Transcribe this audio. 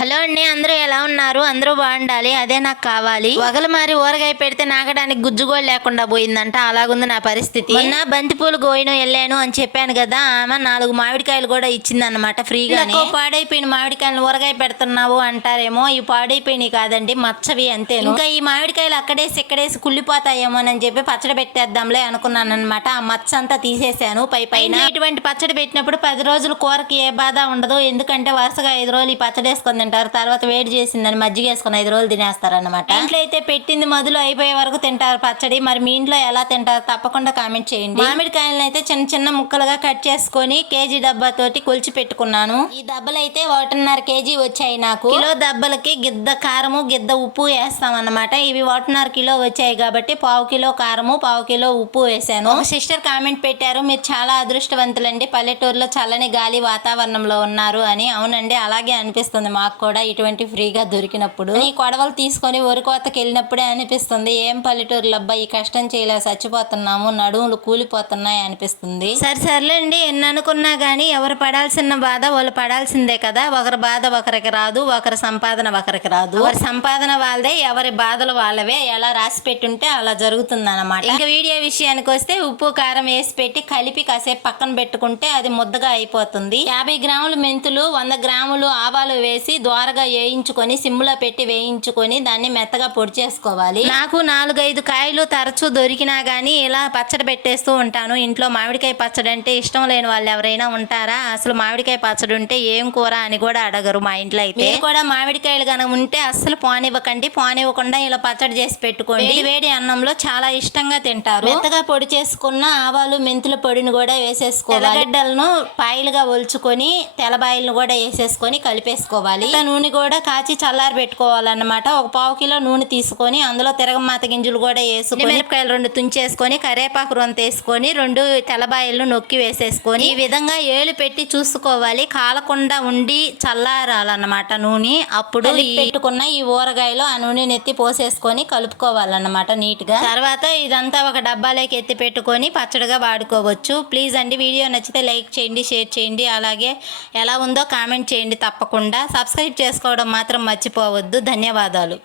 Hello అండి, అందరూ ఎలా ఉన్నారు? అందరూ బాగుండాలి, అదే నాకు కావాలి. వగలు మారి ఊరగాయ పెడితే నాగడానికి గుజ్జు కూడా లేకుండా పోయిందంట. అలాగుంది నా పరిస్థితి. మొన్న బంతిపూలు గోయను వెళ్ళాను అని చెప్పాను కదా, ఆమె 4 మామిడికాయలు కూడా ఇచ్చిందన్నమాట ఫ్రీగానే. పాడైపోయిన మామిడికాయలు ఊరగాయ పెడుతున్నావు అంటారేమో, ఈ పాడైపోయినవి కాదండి, మచ్చవి అంతే. ఇంకా ఈ మామిడికాయలు అక్కడేసి ఇక్కడేసి కుళ్ళిపోతాయేమో అని చెప్పి పచ్చడి పెట్టేద్దాంలే అనుకున్నాను అనమాట. ఆ మచ్చ అంతా తీసేసాను పైన. ఇటువంటి పచ్చడి పెట్టినప్పుడు 10 రోజులు కూరకి ఏ బాధ ఉండదు, ఎందుకంటే వరుసగా 5 రోజులు ఈ పచ్చడి వేసుకొని తింటారు. తర్వాత వేడి చేసిందని మజ్జిగ వేసుకుని 5 రోజులు తినేస్తారన్నమాట. ఇంట్లో అయితే పెట్టింది మొదలు అయిపోయే వరకు తింటారు పచ్చడి. మరి మీ ఇంట్లో ఎలా తింటారు తప్పకుండా కామెంట్ చేయండి. మామిడికాయలను అయితే చిన్న చిన్న ముక్కలుగా కట్ చేసుకొని కేజీ డబ్బాతోటి కొలిచి పెట్టుకున్నాను. ఈ దెబ్బలు అయితే 1.5 కేజీ వచ్చాయి నాకు. కిలో దెబ్బలకి గిద్ద కారము గిద్ద ఉప్పు వేస్తాం అన్నమాట. ఇవి 1.5 కిలో వచ్చాయి కాబట్టి 1/2 కిలో కారము 1/2 కిలో ఉప్పు వేసాను. ఒక సిస్టర్ కామెంట్ పెట్టారు, మీరు చాలా అదృష్టవంతులండి, పల్లెటూరులో చల్లని గాలి వాతావరణంలో ఉన్నారు అని. అవునండి, అలాగే అనిపిస్తుంది మాకు కూడా ఇటువంటి ఫ్రీగా దొరికినప్పుడు. ఈ కొడవలు తీసుకొని వరికోతకి వెళ్ళినప్పుడే అనిపిస్తుంది, ఏం పల్లెటూరులో అబ్బా ఈ కష్టం చేయలే, చచ్చిపోతున్నాము, నడుములు కూలిపోతున్నాయి అనిపిస్తుంది. సర్లేండి, ఎన్ని అనుకున్నా గానీ ఎవరు పడాల్సిన బాధ వాళ్ళు పడాల్సిందే కదా. ఒకరి బాధ ఒకరికి రాదు, ఒకరి సంపాదన ఒకరికి రాదు. ఎవరి సంపాదన వాళ్ళదే, ఎవరి బాధలు వాళ్ళవే. ఎలా రాసి పెట్టుంటే అలా జరుగుతుంది అన్నమాట. ఇంకా వీడియో విషయానికి వస్తే ఉప్పు కారం వేసి పెట్టి కలిపి కాసేపు పక్కన పెట్టుకుంటే అది ముద్దగా అయిపోతుంది. 50 గ్రాములు మెంతులు 100 గ్రాములు ఆవాలు వేసి దోరగా వేయించుకొని సిమ్లో పెట్టి వేయించుకొని దాన్ని మెత్తగా పొడి చేసుకోవాలి. నాకు 4-5 కాయలు తరచూ దొరికినా గానీ ఇలా పచ్చడి పెట్టేస్తూ ఉంటాను ఇంట్లో. మామిడికాయ పచ్చడి అంటే ఇష్టం లేని వాళ్ళు ఎవరైనా ఉంటారా? అసలు మామిడికాయ పచ్చడి ఉంటే ఏం కూర అని కూడా అడగరు మా ఇంట్లో అయితే. మీరు కూడా మామిడికాయలు కనుక ఉంటే అస్సలు పోనివ్వకండి, పోనివ్వకుండా ఇలా పచ్చడి చేసి పెట్టుకోండి. వేడి అన్నంలో చాలా ఇష్టంగా తింటారు. మెత్తగా పొడి చేసుకున్న ఆవాలు మెంతుల పొడిని కూడా వేసేసుకోవాలి. తెల్లగడ్డలను పాయలుగా ఒలుచుకొని తెల్లబాయలను కూడా వేసేసుకొని కలిపేసుకోవాలి. నూనె కూడా కాచి చల్లారి పెట్టుకోవాలన్నమాట. ఒక 1/2 కిలో నూనె తీసుకొని అందులో తిరగమాత గింజలు కూడా వేసుకొని మిరపకాయలు 2 తుంచేసుకొని కరేపాకు 2 వేసుకొని 2 తెల్లబాయలను నొక్కి వేసేసుకొని ఈ విధంగా ఏలు పెట్టి చూసుకోవాలి, కాలకుండా ఉండి చల్లారాలన్నమాట నూనె. అప్పుడు పెట్టుకున్న ఈ ఊరగాయలు ఆ నూనెని ఎత్తి పోసేసుకొని కలుపుకోవాలన్నమాట నీట్ గా. తర్వాత ఇదంతా ఒక డబ్బాలోకి ఎత్తి పెట్టుకొని పచ్చడిగా వాడుకోవచ్చు. ప్లీజ్ అండి, వీడియో నచ్చితే లైక్ చేయండి, షేర్ చేయండి, అలాగే ఎలా ఉందో కామెంట్ చేయండి. తప్పకుండా సబ్స్క్రైబ్ చేసుకోవడం మాత్రం మర్చిపోవద్దు. ధన్యవాదాలు.